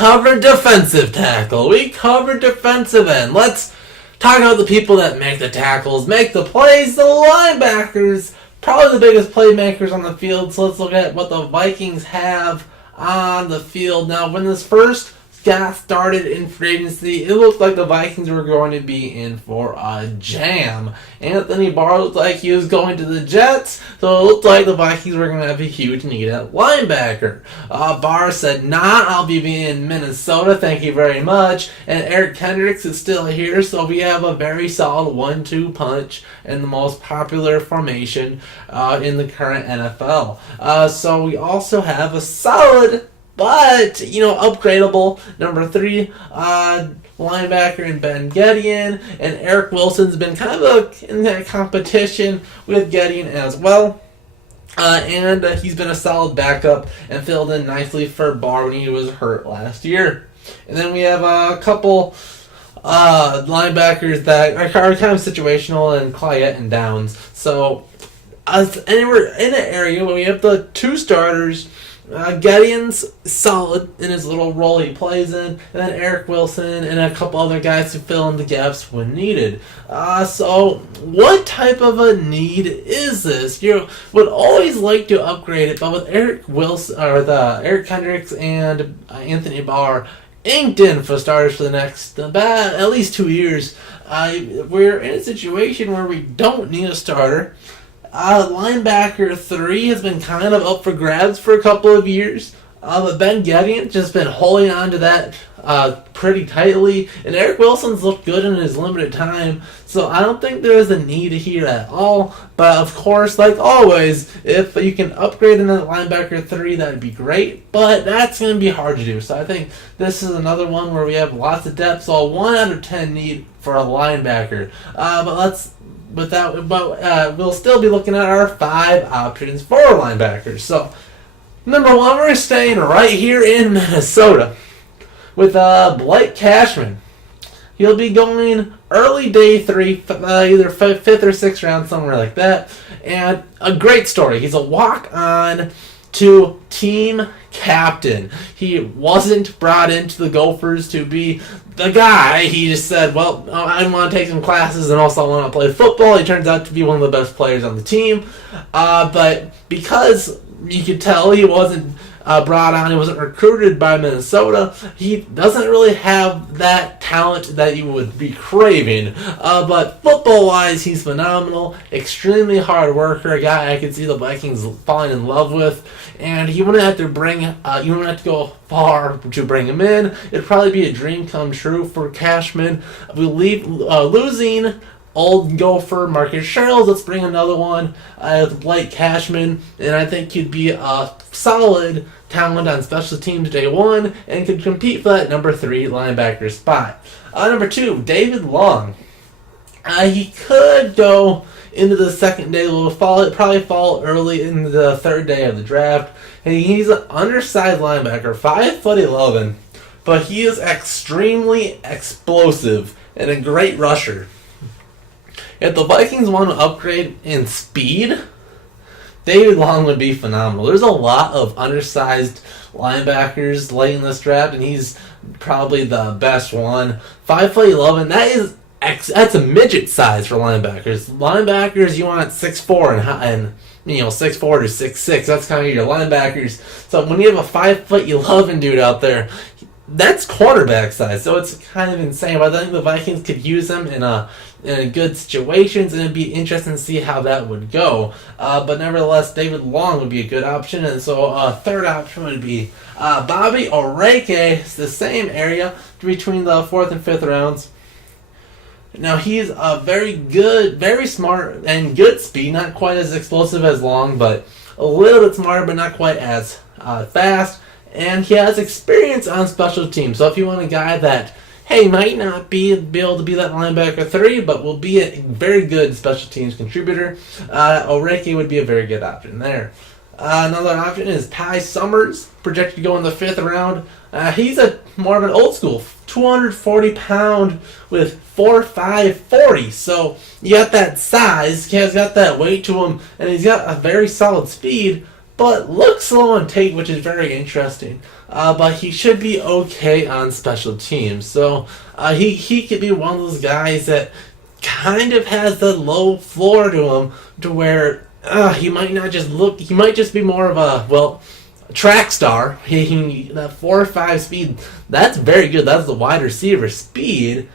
covered defensive tackle. We covered defensive end. Let's talk about the people that make the tackles, make the plays, the linebackers. Probably the biggest playmakers on the field. So let's look at what the Vikings have on the field. Now, when this first got started in free agency, it looked like the Vikings were going to be in for a jam. Anthony Barr looked like he was going to the Jets, so it looked like the Vikings were going to have a huge need at linebacker. Barr said, nah, I'll be in Minnesota, thank you very much. And Kendricks is still here, so we have a very solid 1-2 punch in the most popular formation in the current NFL. So we also have a solid but, upgradable number 3 linebacker in Ben Gedeon, and Eric Wilson's been kind of in that competition with Gedeon as well. And he's been a solid backup and filled in nicely for Barr when he was hurt last year. And then we have a couple linebackers that are kind of situational, and Clyett and Downs. So, and we're in an area where we have the 2 starters. Gedeon's solid in his little role he plays in, and then Eric Wilson and a couple other guys who fill in the gaps when needed. So what type of a need is this? You would always like to upgrade it, but with Eric Wilson or Eric Kendricks and Anthony Barr inked in for starters for the next at least 2 years, we're in a situation where we don't need a starter. Linebacker 3 has been kind of up for grabs for a couple of years. But Ben Gedeon's just been holding on to that pretty tightly. And Eric Wilson's looked good in his limited time. So I don't think there's a need here at all. But of course, like always, if you can upgrade in that linebacker 3, that'd be great. But that's going to be hard to do. So I think this is another one where we have lots of depth. So a 1 out of 10 need for a linebacker. But we'll still be looking at our 5 options for linebackers. So, number 1, we're staying right here in Minnesota with Blake Cashman. He'll be going early day 3, either 5th or 6th round, somewhere like that. And a great story. He's a walk-on to team captain. He wasn't brought into the Gophers to be the guy. He just said, well, I want to take some classes and also I want to play football. He turns out to be one of the best players on the team. But because you could tell he wasn't brought on, he wasn't recruited by Minnesota, he doesn't really have that talent that you would be craving. But football-wise, he's phenomenal, extremely hard worker, a guy I could see the Vikings falling in love with. And you wouldn't have to go far to bring him in. It'd probably be a dream come true for Cashman. We losing old Gopher Marcus Sherrills. Let's bring another one with Blake Cashman, and I think he'd be a solid talent on special teams day 1 and could compete for that number 3 linebacker spot. Number 2, David Long. He could go into the second day, probably fall early in the 3rd day of the draft. And he's an undersized linebacker, 5'11", but he is extremely explosive and a great rusher. If the Vikings want to upgrade in speed, David Long would be phenomenal. There's a lot of undersized linebackers late in this draft, and he's probably the best one. 5'11", that's a midget size for linebackers. Linebackers, you want 6'4" and 6'4" to 6'6". That's kind of your linebackers. So when you have a 5'11" dude out there, that's quarterback size. So it's kind of insane. But I think the Vikings could use him in good situations, and it'd be interesting to see how that would go. But nevertheless, David Long would be a good option. And so a third option would be Bobby Oreke. It's the same area between the 4th and 5th rounds. Now, he's a very good, very smart, and good speed. Not quite as explosive as Long, but a little bit smarter, but not quite as fast. And he has experience on special teams. So if you want a guy that, hey, might not be able to be that linebacker 3, but will be a very good special teams contributor, Oreke would be a very good option there. Another option is Ty Summers, projected to go in the 5th round. He's more of an old school, 240-pound with 4'5", 40. So you got that size, he's got that weight to him, and he's got a very solid speed. but looks slow on tape, which is very interesting. But he should be okay on special teams. So he could be one of those guys that kind of has the low floor to him, to where he might not just look. He might just be more of a track star. That 4.5 speed, that's very good. That's the wide receiver speed.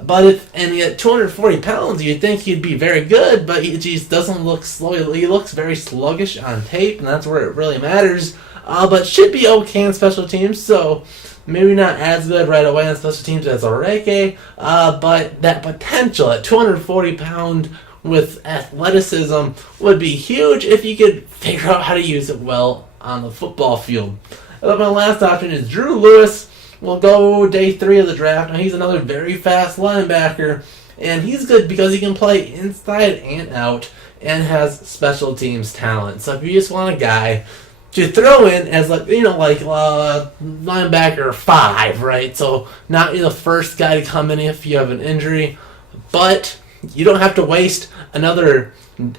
But at 240 pounds, you'd think he'd be very good, but he just doesn't look slow. He looks very sluggish on tape, and that's where it really matters. But should be okay on special teams, so maybe not as good right away on special teams as Oreke, but that potential at 240 pound with athleticism would be huge if you could figure out how to use it well on the football field. My last option is Drew Lewis. We'll go day 3 of the draft. Now, he's another very fast linebacker, and he's good because he can play inside and out and has special teams talent. So if you just want a guy to throw in as linebacker 5, right? So not the first guy to come in if you have an injury, but you don't have to waste another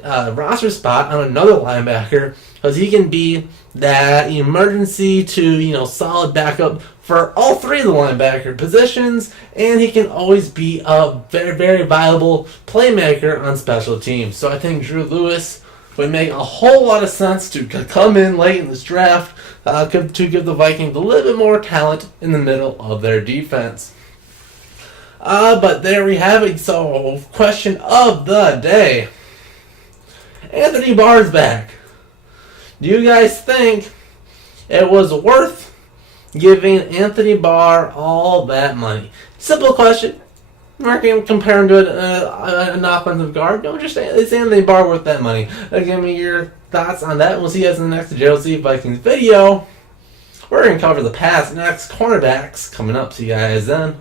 roster spot on another linebacker, because he can be that emergency to solid backup for all 3 of the linebacker positions, and he can always be a very, very viable playmaker on special teams. So I think Drew Lewis would make a whole lot of sense to come in late in this draft to give the Vikings a little bit more talent in the middle of their defense. But there we have it. So, question of the day. Anthony Barr's back. Do you guys think it was worth giving Anthony Barr all that money? Simple question. I'm not going to compare him to an offensive guard. No, just is Anthony Barr worth that money? Give me your thoughts on that. We'll see you guys in the next JLC Vikings video. We're going to cover the next cornerbacks coming up. See you guys then.